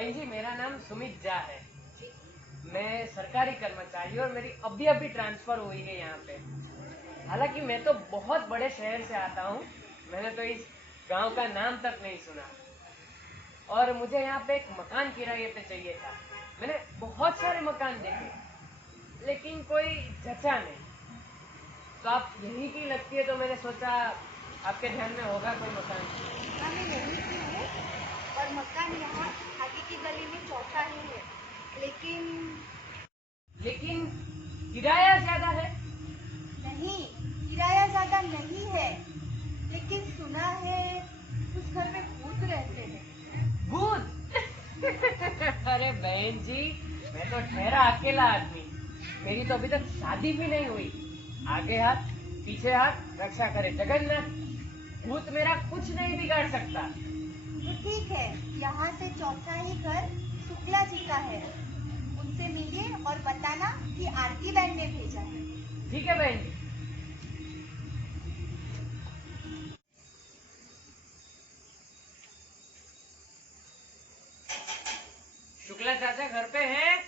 बहन जी, मेरा नाम सुमित झा है। मैं सरकारी कर्मचारी और मेरी अभी अभी ट्रांसफर हुई है यहाँ पे। हालांकि मैं तो बहुत बड़े शहर से आता हूँ, मैंने तो इस गांव का नाम तक नहीं सुना। और मुझे यहाँ पे एक मकान किराए पे चाहिए था। मैंने बहुत सारे मकान देखे, लेकिन कोई जचा नहीं। तो आप यहीं की लगती है, तो मैंने सोचा आपके ध्यान में होगा कोई मकान। हाँ, मैं यहीं की हूँ और मकान यहाँ आगे की गली में चौथा ही है। लेकिन किराया ज्यादा है। नहीं, किराया ज्यादा नहीं है, लेकिन सुना है उस घर में भूत रहते हैं। भूत? अरे बहन जी, मैं तो ठहरा अकेला आदमी। मेरी तो अभी तक शादी भी नहीं हुई। आगे हाथ पीछे हाथ, रक्षा करे जगन्नाथ। भूत मेरा कुछ नहीं बिगाड़ सकता। तो ठीक है, यहाँ से चौथा ही घर शुक्ला जी का है। उनसे मिलिए और बताना कि आरती बहन ने भेजा है। ठीक है बहन जी। शुक्ला चाचा घर पे हैं?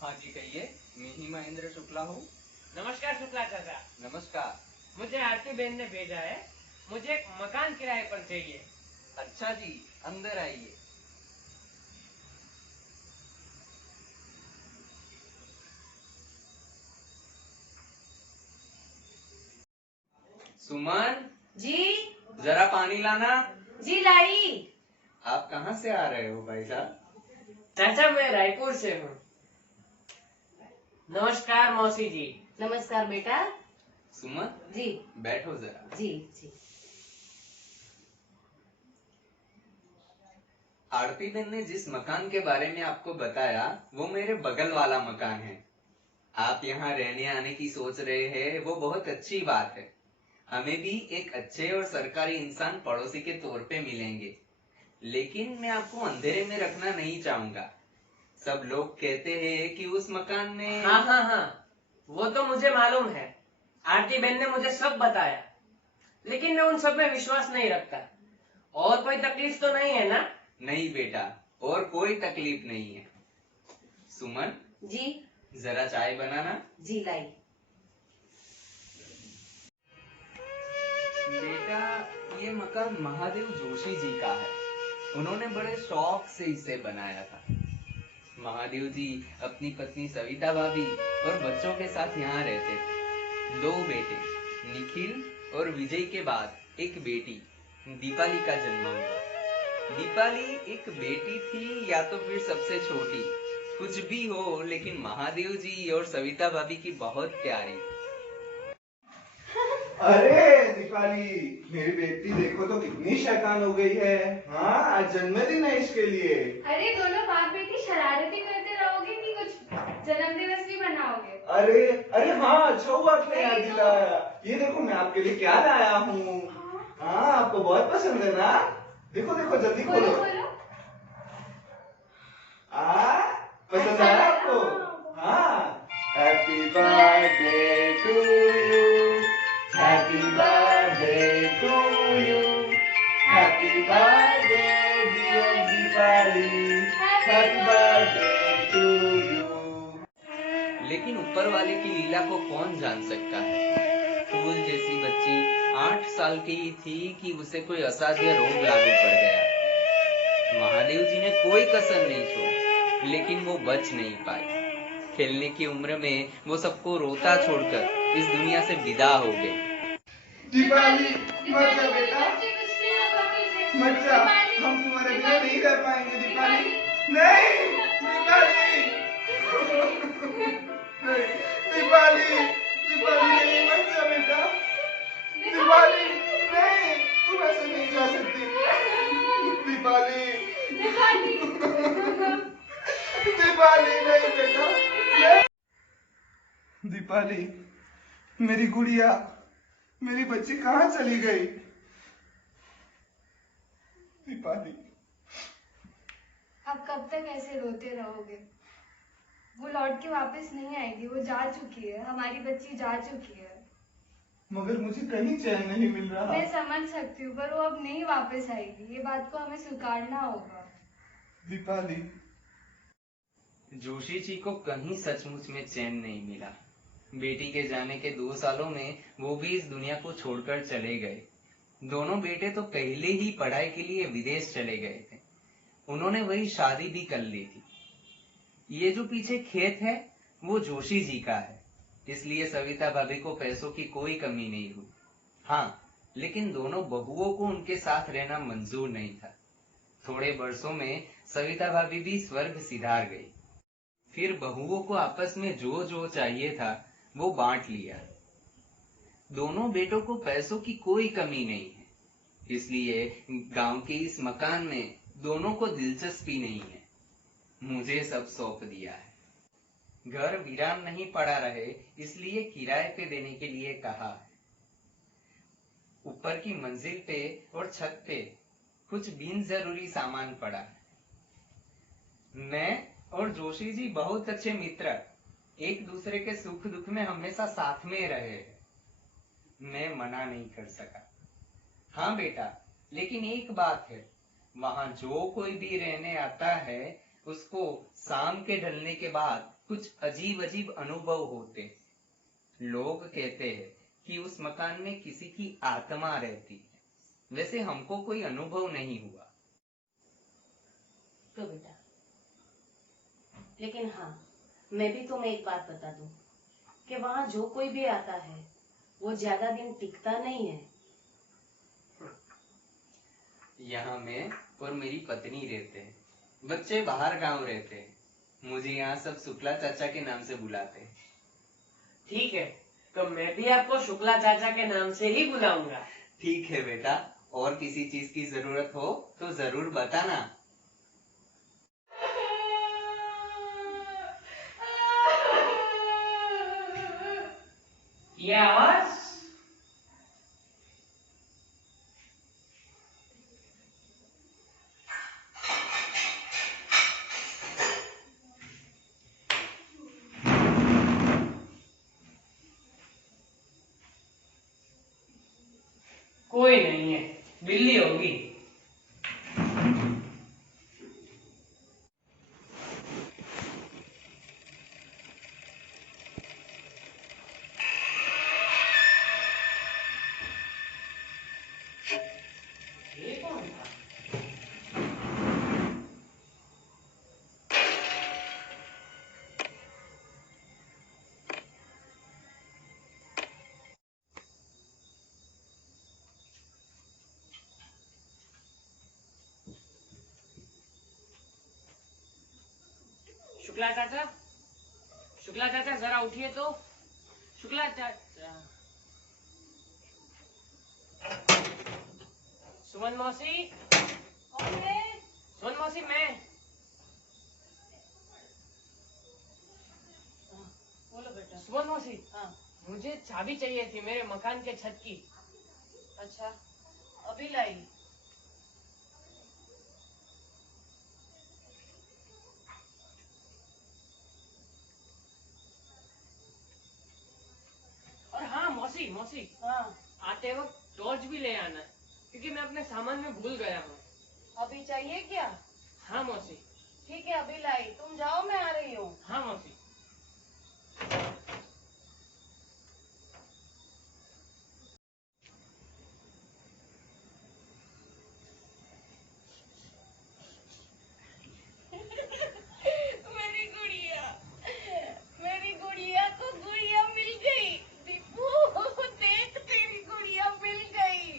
हाँ जी, कहिए। मैं ही महेंद्र शुक्ला हूँ। नमस्कार शुक्ला चाचा। नमस्कार। मुझे आरती बहन ने भेजा है। मुझे एक मकान किराए पर चाहिए। अच्छा जी, अंदर आइए। सुमन, जी जरा पानी लाना। जी लाई। आप कहाँ से आ रहे हो भाई साहब? चाचा, मैं रायपुर से हूँ। नमस्कार मौसी जी। नमस्कार बेटा। सुमन जी बैठो जरा। जी जी। आरती बहन ने जिस मकान के बारे में आपको बताया, वो मेरे बगल वाला मकान है। आप यहाँ रहने आने की सोच रहे हैं, वो बहुत अच्छी बात है। हमें भी एक अच्छे और सरकारी इंसान पड़ोसी के तौर पे मिलेंगे, लेकिन मैं आपको अंधेरे में रखना नहीं चाहूंगा। सब लोग कहते हैं कि उस मकान में हाँ हाँ हाँ, वो तो मुझे मालूम है। आरती बहन ने मुझे सब बताया, लेकिन मैं उन सब में विश्वास नहीं रखता। और कोई तकलीफ तो नहीं है ना? नहीं बेटा, और कोई तकलीफ नहीं है। सुमन, जी जरा चाय बनाना। जी लाई। बेटा, ये मकान महादेव जोशी जी का है। उन्होंने बड़े शौक से इसे बनाया था। महादेव जी अपनी पत्नी सविता भाभी और बच्चों के साथ यहाँ रहते थे। 2 बेटे निखिल और विजय के बाद एक बेटी दीपाली का जन्म हुआ। दीपाली एक बेटी थी या तो फिर सबसे छोटी, कुछ भी हो, लेकिन महादेव जी और सविता भाभी की बहुत प्यारी। अरे दीपाली, मेरी बेटी देखो तो कितनी शैतान हो गई है। हाँ, आज जन्मदिन है इसके लिए। अरे दोनों बाप बेटी शरारती करते रहोगे कि कुछ जन्मदिवस भी मनाओगे? अरे अरे हाँ, अच्छा हुआ आपने याद दिलाया। ये देखो मैं आपके लिए क्या लाया हूँ। हाँ, आपको बहुत पसंद है ना। देखो देखो जल्दी बोलो खोलो। बोलो। पसंद आया आपको? हाँ, happy birthday to you, happy birthday to you, happy birthday dear Deepali, happy birthday to you. लेकिन ऊपर वाले की लीला को कौन जान सकता है। फूल जैसी बच्ची 8 साल की ही थी कि उसे कोई असाध्य रोग लागू पड़ गया। महादेव जी ने कोई कसर नहीं छोड़ी, लेकिन वो बच नहीं पाई। खेलने की उम्र में वो सबको रोता छोड़कर इस दुनिया से विदा हो गई। दीपाली मत जा बेटा, बच्चे कुछ नहीं होगा तुझे। मत जा, दीपाली, हम तुम्हारे बिना दीपाली, नहीं रह पाएंगे दीपाली। नहीं दीपाली, नहीं दीपाली, दीपाली नहीं, मत जा बेटा। दीपाली नहीं, तुम ऐसे नहीं जा सकती। दीपाली, दीपाली, दीपाली नहीं बेटा, नहीं। दीपाली, मेरी गुड़िया, मेरी बच्ची कहाँ चली गई? दीपाली, अब कब तक ऐसे रोते रहोगे? वो लौट के वापस नहीं आएगी, वो जा चुकी है, हमारी बच्ची जा चुकी है। मगर मुझे कहीं चैन नहीं मिल रहा। मैं समझ सकती हूँ, पर वो अब नहीं वापस आएगी। ये बात को हमें स्वीकारना होगा। दीपाली, जोशी जी को कहीं सचमुच में चैन नहीं मिला। बेटी के जाने के 2 सालों में वो भी इस दुनिया को छोड़कर चले गए। दोनों बेटे तो पहले ही पढ़ाई के लिए विदेश चले गए थे। उन्होंने वही शादी भी कर ली थी। ये जो पीछे खेत है वो जोशी जी का है, इसलिए सविता भाभी को पैसों की कोई कमी नहीं हुई। हाँ, लेकिन दोनों बहुओं को उनके साथ रहना मंजूर नहीं था। थोड़े वर्षों में सविता भाभी भी स्वर्ग सिधार गई। फिर बहुओं को आपस में जो जो चाहिए था वो बांट लिया। दोनों बेटों को पैसों की कोई कमी नहीं है, इसलिए गांव के इस मकान में दोनों को दिलचस्पी नहीं है। मुझे सब सौंप दिया है। घर वीरान नहीं पड़ा रहे, इसलिए किराए पे देने के लिए कहा है। ऊपर की मंजिल पे और छत पे कुछ बिन जरूरी सामान पड़ा है। मैं और जोशी जी बहुत अच्छे मित्र, एक दूसरे के सुख दुख में हमेशा साथ में रहे हैं। मैं मना नहीं कर सका। हाँ बेटा, लेकिन एक बात है, वहां जो कोई भी रहने आता है उसको शाम के ढलने के बाद कुछ अजीब अजीब अनुभव होते हैं। लोग कहते हैं कि उस मकान में किसी की आत्मा रहती है। वैसे हमको कोई अनुभव नहीं हुआ। तो बेटा, लेकिन हाँ, मैं भी तुम्हें एक बात बता दूं कि वहां जो कोई भी आता है वो ज्यादा दिन टिकता नहीं है। यहाँ मैं और मेरी पत्नी रहते हैं, बच्चे बाहर गांव रहते हैं। मुझे यहाँ सब शुक्ला चाचा के नाम से बुलाते हैं। ठीक है, तो मैं भी आपको शुक्ला चाचा के नाम से ही बुलाऊंगा। ठीक है बेटा, और किसी चीज की जरूरत हो तो जरूर बताना। ये आवाज कोई नहीं है, बिल्ली होगी। ये कौन था? शुक्ला चाचा, शुक्ला चाचा जरा उठिए तो। शुक्ला चाचा, सुमन मौसी, सुमन मौसी, मैं। बोलो बेटा। सुमन मौसी, हाँ, मुझे चाबी चाहिए थी मेरे मकान के छत की। अच्छा, अभी लाई। और हाँ मौसी, मौसी, हाँ, आते वक्त टॉर्च भी ले आना, क्योंकि मैं अपने सामान में भूल गया हूँ। अभी चाहिए क्या? हाँ मौसी। ठीक है, अभी लाई। तुम जाओ, मैं आ रही हूँ। हाँ मौसी। मेरी गुड़िया, मेरी गुड़िया को गुड़िया मिल गई। दीपू, देख तेरी गुड़िया मिल गई।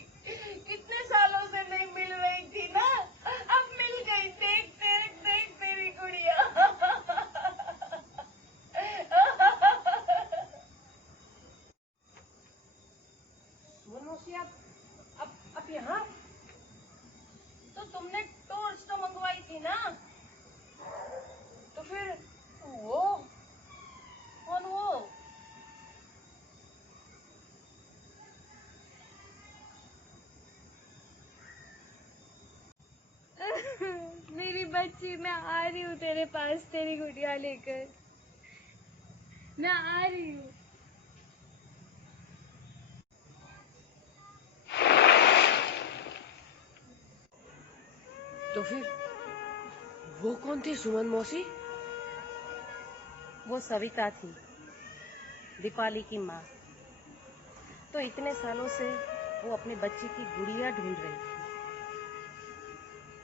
कितने सालों से नहीं मिल रही थी ना, अब मिल गई। देख देख देख तेरी गुड़िया। सुमन मौसी, आप यहाँ? तो तुमने टॉर्च तो मंगवाई थी ना, तो फिर वो कौन वो? मेरी बच्ची, मैं आ रही हूँ तेरे पास तेरी गुड़िया लेकर। मैं आ रही हूँ। तो फिर वो कौन थी सुमन मौसी? वो सविता थी, दीपाली की माँ। तो इतने सालों से वो अपने बच्चे की गुड़िया ढूंढ रही थी,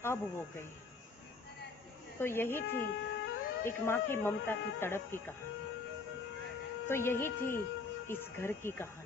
अब वो गई। तो यही थी एक माँ की ममता की तड़प की कहानी, तो यही थी इस घर की कहानी।